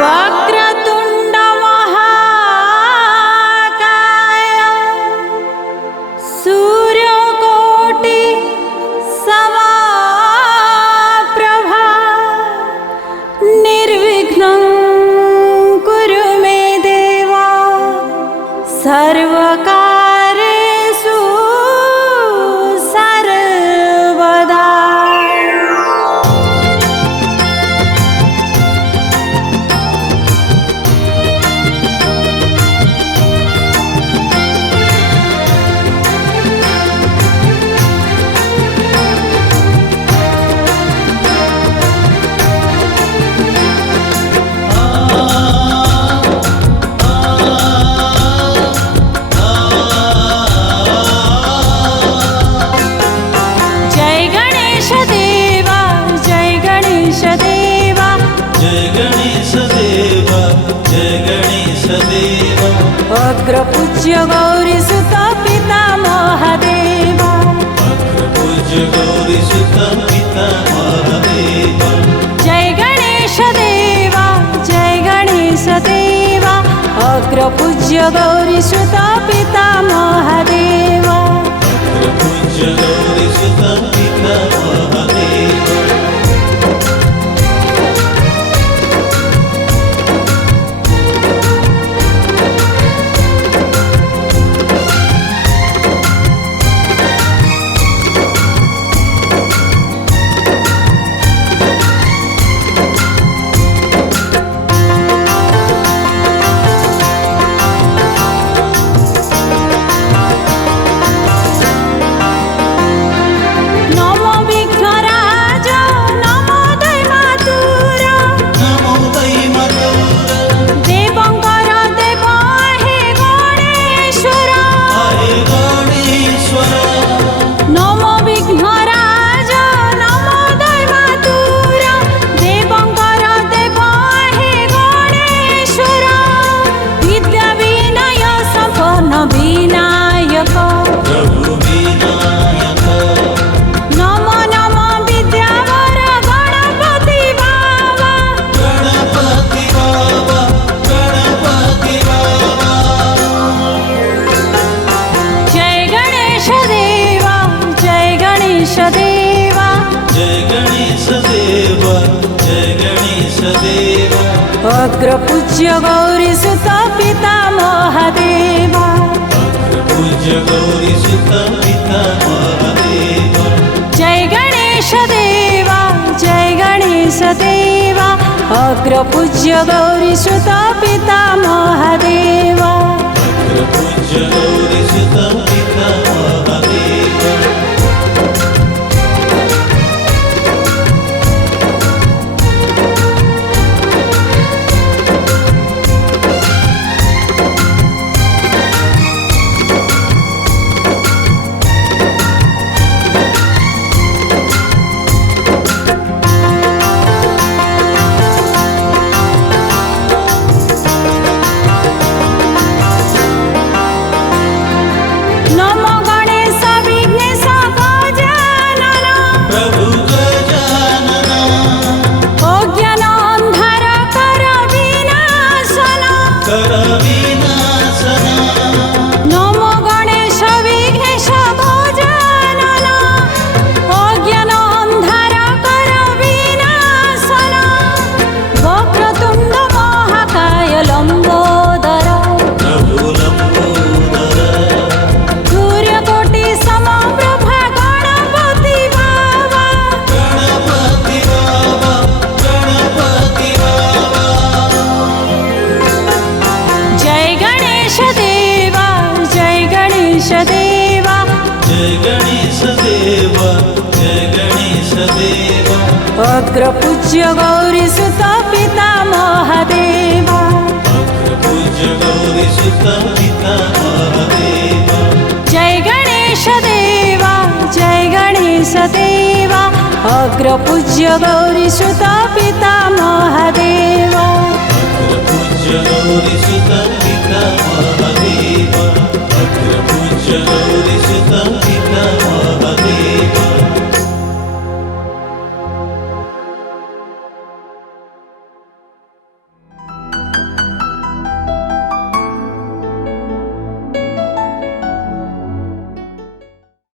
वक्रतुंड महाकाय सूर्यकोटि समप्रभा निर्विघ्नं कुरु मे देवा सर्वकार्येषु सर्वदा। अग्रपूज्य गौरीसुत पितामहदेवा अग्रपूज्य गौरीसुत पितामहदेवा जय गणेश देवा जय गणेश देवा अग्रपूज्य गौरीसुत पितामहदेवा अग्रपूज्य गौरीसुत पितामहदेवा। अग्रपूज्य गौरीसुत पितामहदेवा अग्रपूज्य गौरीसुत पितामहदेवा जय गणेश देवा जय गणेश देवा अग्रपूज्य गौरीसुत पितामहदेवा अग्रपूज्य गौरीसुत पितामहदेवा। अग्रपूज्य गौरीसुत पितामहदेवा अग्रपूज्य गौरीसुत पितामहदेवा जय गणेश देवा जय गणेश देवा अग्रपूज्य गौरीसुत